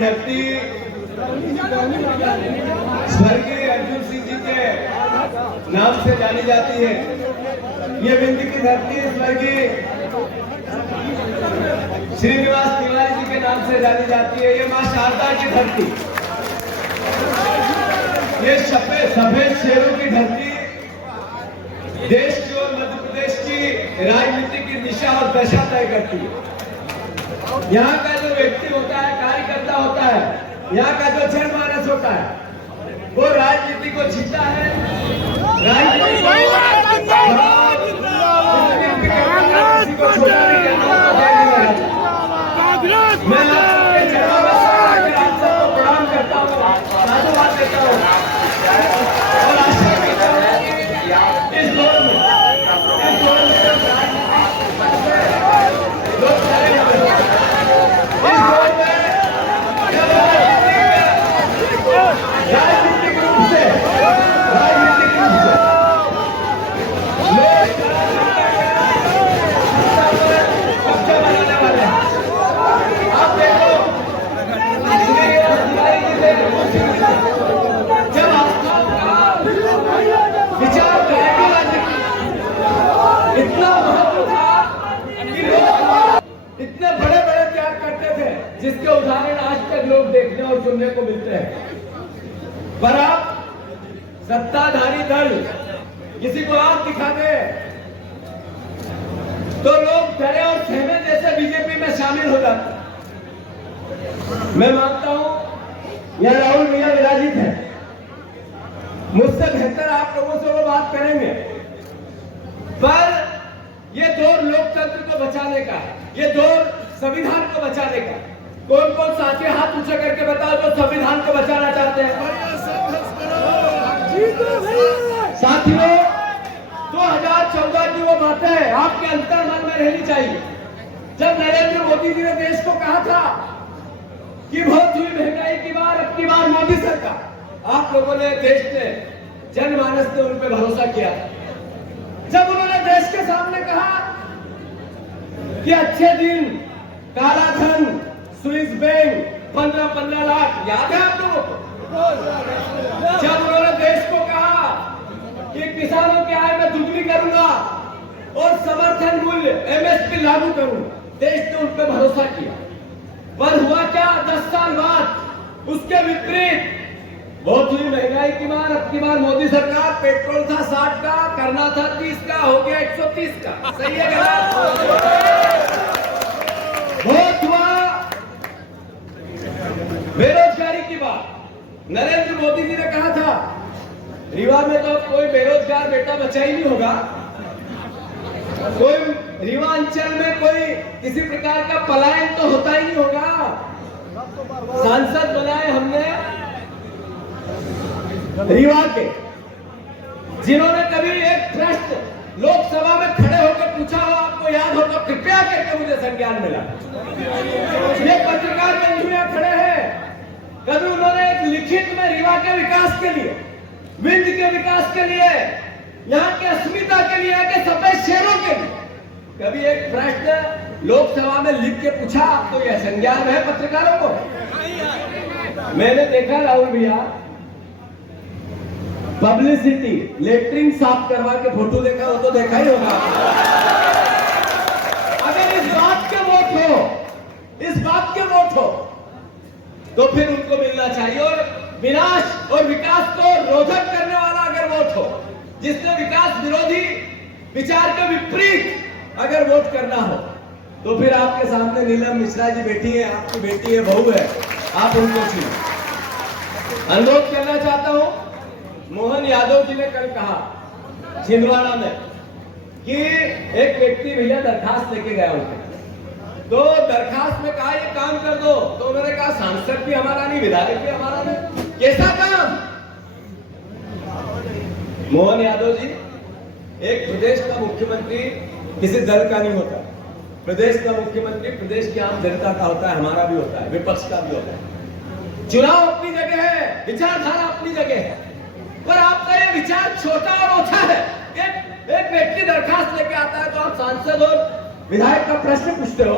धरती स्वर्गीय अर्जुन सिंह जी के नाम से जानी जाती है। ये विंध्य की धरती स्वर्गीय श्रीनिवास तिवारी जी के नाम से जानी जाती है। ये मां शारदा की धरती, ये सफेद शेरों की धरती देश की और मध्य प्रदेश की राजनीति की दिशा और दशा तय करती है। यहाँ का जो व्यक्ति होता है, कार्यकर्ता होता है, यहाँ का जो जनमानस होता है, वो राजनीति को जीता है। राजनीति को छोटा नहीं करना, मैं आपके जवाब आप सबको प्रणाम करता हूँ, साधुवाद देता हूँ और आशा करता हूँ इस दौर में राजनीतिक रूप से कब्जा बनाने वाले हैं। आप देखो, जब विचार करेंगे राजनीति, इतना महत्व था कि लोग इतने बड़े बड़े त्याग करते थे, जिसके उदाहरण आज तक लोग देखने और सुनने को मिलते हैं। पर आप सत्ताधारी दल किसी को आग दिखा दे तो लोग डरे और सहमे जैसे बीजेपी में शामिल हो जाते। मैं मानता हूं यहां राहुल भैया विराजित है, मुझसे बेहतर आप लोगों से वो बात करेंगे। पर ये दौर लोकतंत्र को बचाने का है, ये दौर संविधान को बचाने का। कौन कौन साथी हाथ ऊंचा करके बताओ जो संविधान को बचाना चाहते हैं। साथियों, 2014 की वो बातें आपके अंतर्मन में रहनी चाहिए, जब नरेंद्र मोदी जी ने देश को कहा था कि बहुत हुई महंगाई की बार, अब की बार मोदी सरकार। आप लोगों ने, देश ने, जनमानस ने उन पर भरोसा किया। जब उन्होंने देश के सामने कहा कि अच्छे दिन, काला धन, स्विस बैंक, 15-15 लाख, याद है आप लोगों को? जब उन्होंने देश को कहा कि किसानों की आय में दुगनी करूंगा और समर्थन मूल्य MSP लागू करूं, देश ने उन पर भरोसा किया। पर हुआ क्या? 10 साल बाद उसके विपरीत बहुत हुई महंगाई की मार, अब की बार मोदी सरकार। पेट्रोल था 60 का, करना था 30 का, हो गया 130 का। सही है क्या? बहुत हुआ बेरोजगारी की बात। नरेंद्र मोदी जी ने कहा था रीवा में तो कोई बेरोजगार बेटा बचा ही नहीं होगा, कोई रीवा अंचल में कोई किसी प्रकार का पलायन तो होता ही नहीं होगा। सांसद बनाए हमने रीवा के, जिन्होंने कभी एक प्रश्न लोकसभा में खड़े होकर पूछा हो, आपको याद हो तो कृपया करके मुझे संज्ञान मिला। ये पत्रकार बंधु यहाँ खड़े हैं, कभी उन्होंने एक लिखित में रीवा के विकास के लिए, विंध्य के विकास के लिए, यहाँ की अस्मिता के लिए, के सफेद शेरों के लिए कभी एक प्रश्न लोकसभा में लिख के पूछा? आपको यह संज्ञान है पत्रकारों को? मैंने देखा राहुल भैया, पब्लिसिटी, लेटरिन साफ करवा के फोटो देखा हो तो देखा ही होगा। अगर इस बात के वोट हो तो फिर उनको मिलना चाहिए। और विनाश और विकास को रोधक करने वाला अगर वोट हो, जिसने विकास विरोधी विचार के विपरीत अगर वोट करना हो, तो फिर आपके सामने नीलम मिश्रा जी बैठी है, आपकी बेटी है, बहू है, आप उनको चुनो। अनुरोध करना चाहता हूं, मोहन यादव जी ने कल कहा छिंदवाड़ा में कि एक व्यक्ति भैया दरखास्त लेके गया उनके, तो दरखास्त में कहा ये काम कर दो, तो उन्होंने कहा सांसद भी हमारा नहीं, विधायक भी हमारा नहीं, कैसा काम? मोहन यादव जी, एक प्रदेश का मुख्यमंत्री किसी दल का नहीं होता। प्रदेश का मुख्यमंत्री प्रदेश की आम जनता का होता है, हमारा भी होता है, विपक्ष का भी होता है। चुनाव अपनी जगह है, विचारधारा अपनी जगह है, पर आपका ये विचार छोटा और ओछा है। एक व्यक्ति दरखास्त लेके आता है तो आप सांसद और विधायक का प्रश्न पूछते हो।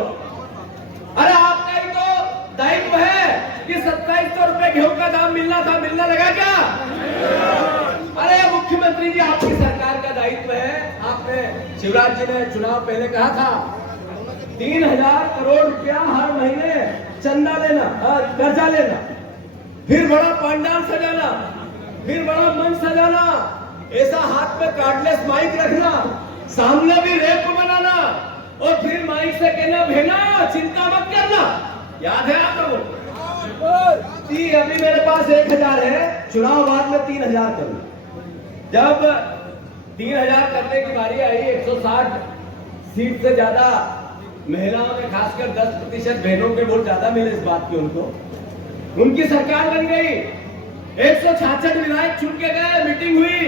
अरे आपका ही तो दायित्व है कि 2700 रुपए गेहूं का दाम मिलना था, मिलने लगा क्या? अरे मुख्यमंत्री जी, आपकी सरकार का दायित्व है। आपने, शिवराज जी ने चुनाव पहले कहा था 3000 करोड़ रुपया हर महीने चंदा लेना, कर्जा लेना, फिर बड़ा पंडाल सजाना, फिर बड़ा मंच सजाना, ऐसा हाथ में कार्डलेस माइक रखना, सामने भी रैप बनाना और फिर माइक से कहना भेना चिंता मत करना। याद है आप लोगों को? अभी मेरे पास 1000 है, चुनाव बाद में 3000 करूं। जब 3000 करने की बारी आई, 160 सीट से ज्यादा महिलाओं में, खासकर 10% बहनों के वोट ज्यादा मिले इस बात की उनको, उनकी सरकार बन गई। 166 विधायक चुन के गए, मीटिंग हुई,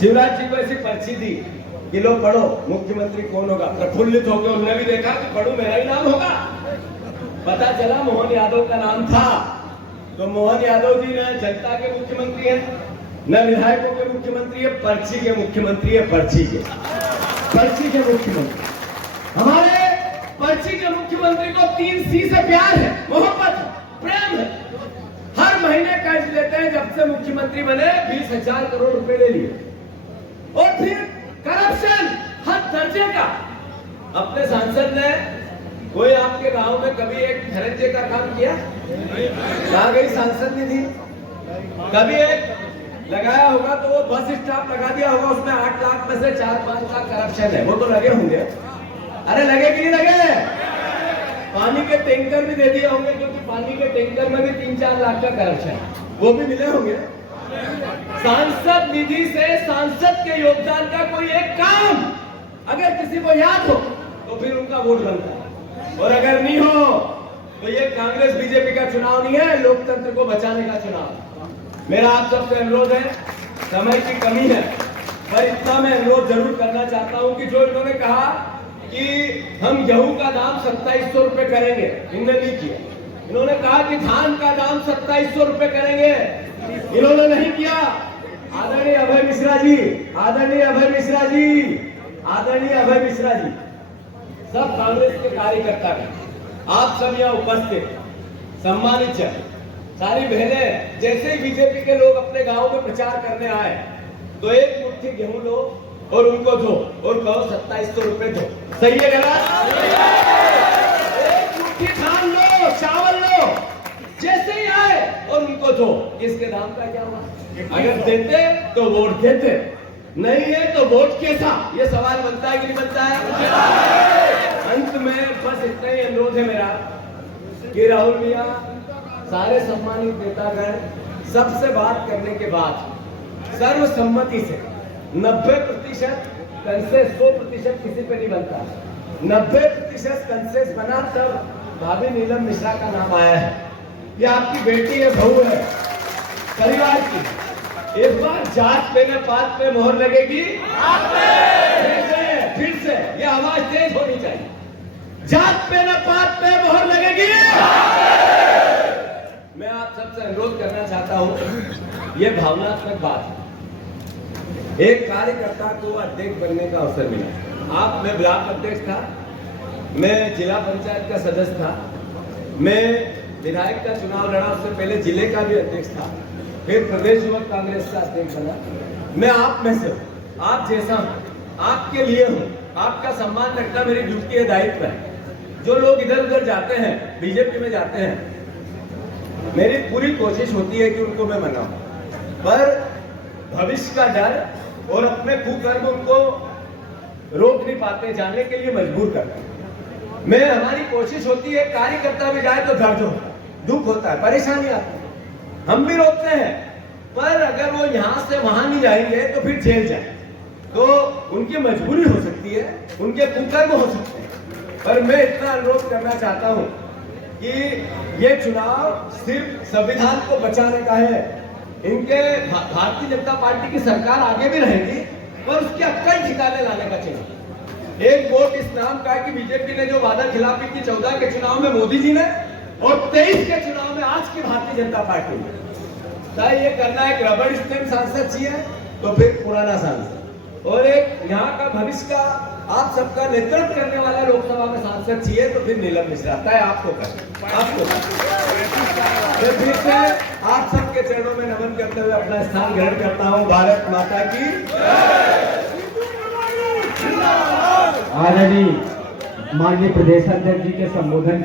शिवराज जी को ऐसी पर्ची दी कि लो पढ़ो मुख्यमंत्री कौन होगा। प्रफुल्लित हो गए, उन्होंने भी देखा कि पढ़ो मेरा ही नाम होगा। पता चला मोहन यादव का नाम था। तो मोहन यादव जी न जनता के मुख्यमंत्री हैं, न विधायकों के मुख्यमंत्री है, पर्ची के मुख्यमंत्री है। पर्ची के मुख्यमंत्री। हमारे पर्ची के मुख्यमंत्री को 3C से प्यार है, मोहब्बत है, प्रेम है। हर महीने कर्ज लेते हैं। जब से मुख्यमंत्री बने 20,000 करोड़ रुपए ले लिए। और फिर करप्शन हर दर्जे का। अपने सांसद ने, कोई आपके गांव में कभी एक धनंजय का काम किया? कहां गई सांसद निधि? कभी एक लगाया होगा तो वो बस स्टॉप लगा दिया होगा, उसमें 8 लाख में से 4-5 लाख करप्शन है, वो तो लगे होंगे। अरे लगे कि नहीं लगे? पानी के टैंकर भी दे दिए होंगे, क्योंकि पानी के टैंकर में भी 3-4 लाख का करप्शन, वो भी मिले होंगे। सांसद निधि से सांसद के योगदान का कोई एक काम अगर किसी को याद हो तो फिर उनका वोट बनता है, और अगर नहीं हो तो ये कांग्रेस बीजेपी का चुनाव नहीं है, लोकतंत्र को बचाने का चुनाव। मेरा आप सबसे अनुरोध है, समय की कमी है, पर इतना मैं अनुरोध जरूर करना चाहता हूं कि जो इन्होंने कहा कि हम गेहूं का दाम 2700 रुपए करेंगे, इन्होंने नहीं किया। इन्होंने कहा कि धान का दाम 2700 रुपए करेंगे, इन्होंने नहीं किया। आदरणीय अभय मिश्रा जी, आदरणीय अभय मिश्रा जी, आदरणीय अभय मिश्रा जी, सब कांग्रेस के कार्यकर्ता हैं, आप सब यहाँ उपस्थित सम्मानित है, सारी बहनें, जैसे ही बीजेपी के लोग अपने गांव में प्रचार करने आए तो एक मुट्ठी गेहूं लो और उनको दो और कहो 2700 रुपए दो। सही है गलत? एक मुट्ठी धान लो, चावल लो, जैसे ही आए और उनको दो। इसके दाम का क्या हुआ? अगर देते तो वोट देते, नहीं है तो वोट कैसा? ये सवाल बनता है कि नहीं बनता है? अंत में बस इतना ही अनुरोध है मेरा कि राहुल मियां, सारे सम्मानित नेतागण, सबसे बात करने के बाद सर्वसम्मति से 90% कंसेस, 100% किसी पे नहीं बनता, 90% कंसेस बना, तब भाभी नीलम मिश्रा का नाम आया है। ये आपकी बेटी है, बहू है, परिवार की। इस बार जात पे न पात पे मोहर लगेगी। फिर से ये आवाज तेज होनी चाहिए, जात पे न पात पे मोहर लगेगी। मैं आप सबसे अनुरोध करना चाहता हूं, ये भावनात्मक बात है। एक कार्यकर्ता को अध्यक्ष बनने का अवसर मिला। मैं ब्लॉक अध्यक्ष था, मैं जिला पंचायत का सदस्य था, मैं विधायक का चुनाव लड़ा, उससे पहले जिले का भी अध्यक्ष था, फिर प्रदेश युवक कांग्रेस का अध्यक्ष बना। मैं आप में से हूं, आप जैसा हूं, आपके लिए हूं, आपका सम्मान रखना मेरी ड्यूटी है, दायित्व है। जो लोग इधर उधर जाते हैं, बीजेपी में जाते हैं, मेरी पूरी कोशिश होती है कि उनको मैं मनाऊं, पर भविष्य का डर और अपने कुकर्म उनको रोक नहीं पाते, जाने के लिए मजबूर करते हैं। हमारी कोशिश होती है, कार्यकर्ता भी जाए तो दर्द होता है, दुख होता है, परेशानी आती है, हम भी रोकते हैं, पर अगर वो यहाँ से वहां नहीं जाएंगे तो फिर जेल जाए, तो उनकी मजबूरी हो सकती है, उनके कुकर्म हो सकते हैं। पर मैं इतना अनुरोध करना चाहता हूं कि ये चुनाव सिर्फ संविधान को बचाने का है। इनके भारतीय जनता पार्टी की सरकार आगे भी रहेगी, पर उसकी अक्कल ठिकाने लाने का चुनाव। एक वोट इस नाम का कि बीजेपी ने जो वादा खिलाफी की 14 के चुनाव में मोदी जी ने, और 23 के चुनाव में आज की भारतीय जनता पार्टी ने, चाहे ये करना एक रबड़ स्टैम्प सांसद चाहिए तो फिर पुराना सांसद, और एक यहाँ का भविष्य का आप सबका नेतृत्व करने वाला लोकसभा में सांसद उत्तर चाहिए तो फिर नीलम मिश्रा तय आपको कर आपको मैं फिर से आप सबके चरणों में नमन करते हुए अपना स्थान ग्रहण करता हूँ। भारत माता की आदरणीय माननीय प्रदेश अध्यक्ष जी के संबोधन